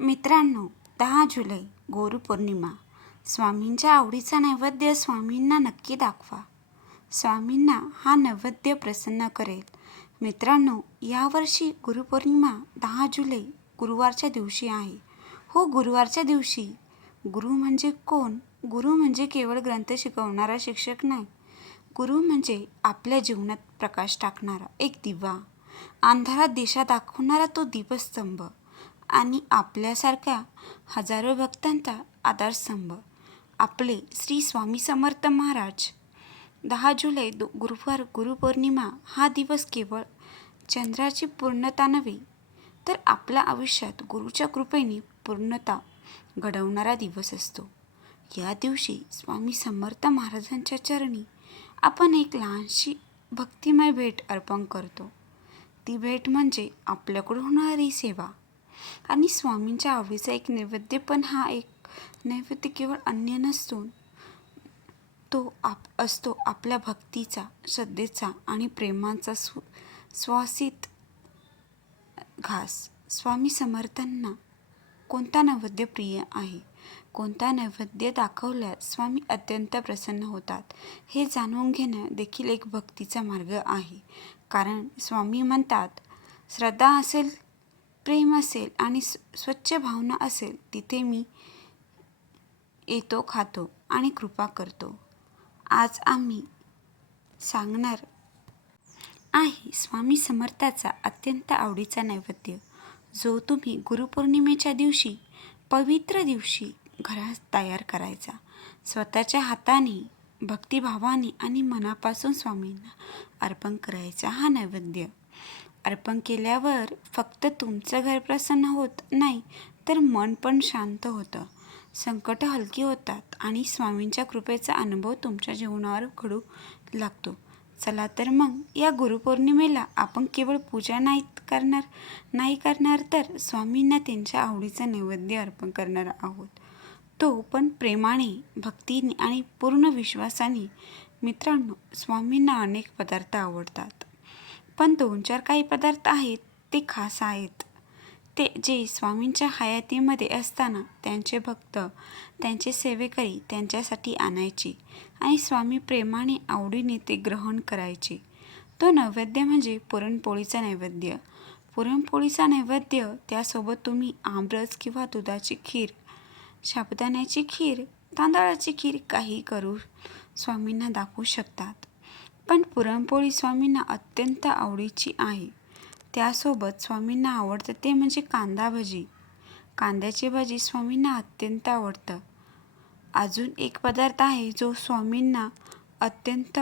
मित्रांनो दहा जुलै गुरुपौर्णिमा स्वामींच्या आवडीचा नैवेद्य स्वामींना नक्की दाखवा. स्वामींना हा नैवेद्य प्रसन्न करेल. मित्रांनो यावर्षी गुरुपौर्णिमा दहा जुलै गुरुवारच्या दिवशी आहे. हो गुरुवारच्या दिवशी. गुरु म्हणजे कोण? गुरु म्हणजे केवळ ग्रंथ शिकवणारा शिक्षक नाही. गुरु म्हणजे आपल्या जीवनात प्रकाश टाकणारा एक दिवा. अंधारात दिशा दाखवणारा तो दीपस्तंभ. आणि आपल्यासारख्या हजारो भक्तांचा आधारस्तंभ. आपले श्री स्वामी समर्थ महाराज. दहा जुलै दो गुरुवार गुरुपौर्णिमा हा दिवस केवळ चंद्राची पूर्णता नव्हे तर आपल्या आयुष्यात गुरुच्या कृपेने पूर्णता घडवणारा दिवस असतो. या दिवशी स्वामी समर्थ महाराजांच्या चरणी आपण एक लहानशी भक्तिमय भेट अर्पण करतो. ती भेट म्हणजे आपल्याकडून होणारी सेवा. आणि स्वामींच्या आवडीचा एक नैवेद्य पण हा एक नैवेद्य केवळ अन्य नसतो तो आप असतो आपल्या भक्तीचा श्रद्धेचा आणि प्रेमाचा स्व श्वासित घास. स्वामी समर्थांना कोणता नैवेद्य प्रिय आहे? कोणता नैवेद्य दाखवल्यास स्वामी अत्यंत प्रसन्न होतात? हे जाणून घेणं देखील एक भक्तीचा मार्ग आहे. कारण स्वामी म्हणतात श्रद्धा असेल प्रेम असेल आणि स्वच्छ भावना असेल तिथे मी येतो खातो आणि कृपा करतो. आज आम्ही सांगणार आहे स्वामी समर्थाचा अत्यंत आवडीचा नैवेद्य जो तुम्ही गुरुपौर्णिमेच्या दिवशी पवित्र दिवशी घरात तयार करायचा. स्वतःच्या हाताने भक्तिभावाने आणि मनापासून स्वामींना अर्पण करायचा हा नैवेद्य. अर्पण केल्यावर फक्त तुमचं घर प्रसन्न होत नाही तर मन पण शांत होतं. संकट हलकी होतात आणि स्वामींच्या कृपेचा अनुभव तुमच्या जीवनावर घडू लागतो. चला तर मग या गुरुपौर्णिमेला आपण केवळ पूजा नाही करणार नाही करणार तर स्वामींना त्यांच्या आवडीचा नैवेद्य अर्पण करणार आहोत. तो पण प्रेमाने भक्तीने आणि पूर्ण विश्वासाने. मित्रांनो स्वामींना अनेक पदार्थ आवडतात. पण दोन चार काही पदार्थ आहेत ते खास आहेत. ते जे स्वामींच्या हयातीमध्ये असताना त्यांचे भक्त त्यांचे सेवेकरी त्यांच्यासाठी आणायचे आणि स्वामी प्रेमाने आवडीने ते ग्रहण करायचे. तो नैवेद्य म्हणजे पुरणपोळीचा नैवेद्य. पुरणपोळीचा नैवेद्य त्यासोबत तुम्ही आमरस किंवा दुधाची खीर साबुदाण्याची खीर तांदळाची खीर काही करू स्वामींना दाखवू शकतात. पण पुरणपोळी स्वामींना अत्यंत आवडीची आहे. त्यासोबत स्वामींना आवडतं ते म्हणजे कांदा भजी. कांद्याची भजी स्वामींना अत्यंत आवडतं. अजून एक पदार्थ आहे जो स्वामींना अत्यंत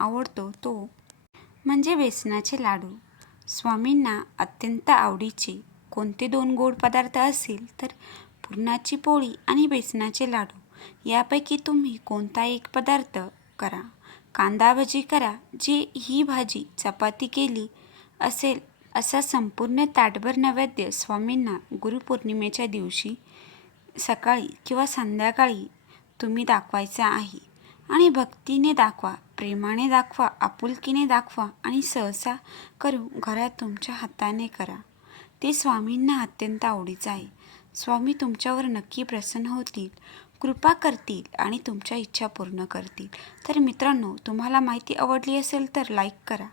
आवडतो तो म्हणजे बेसनाचे लाडू. स्वामींना अत्यंत आवडीचे कोणते दोन गोड पदार्थ असेल तर पुरणाची पोळी आणि बेसनाचे लाडू. यापैकी तुम्ही कोणता एक पदार्थ करा. कांदा भजी करा जे ही भाजी चपाती केली असेल असा संपूर्ण ताटभर नैवेद्य स्वामींना गुरुपौर्णिमेच्या दिवशी सकाळी किंवा संध्याकाळी तुम्ही दाखवायचा आहे. आणि भक्तीने दाखवा प्रेमाने दाखवा आपुलकीने दाखवा आणि सहसा करू घरात तुमच्या हाताने करा. ते स्वामींना अत्यंत आवडीचं आहे. स्वामी तुमच्यावर नक्की प्रसन्न होतील कृपा करतील आणि तुमच्या इच्छा पूर्ण करतील. तर मित्रांनो तुम्हाला माहिती आवडली असेल तर लाईक करा.